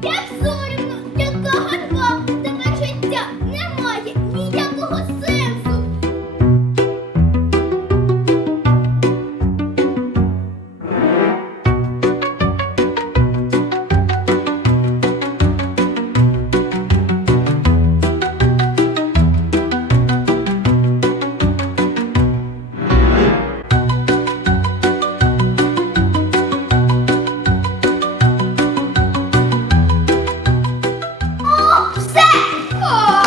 Que! Oh.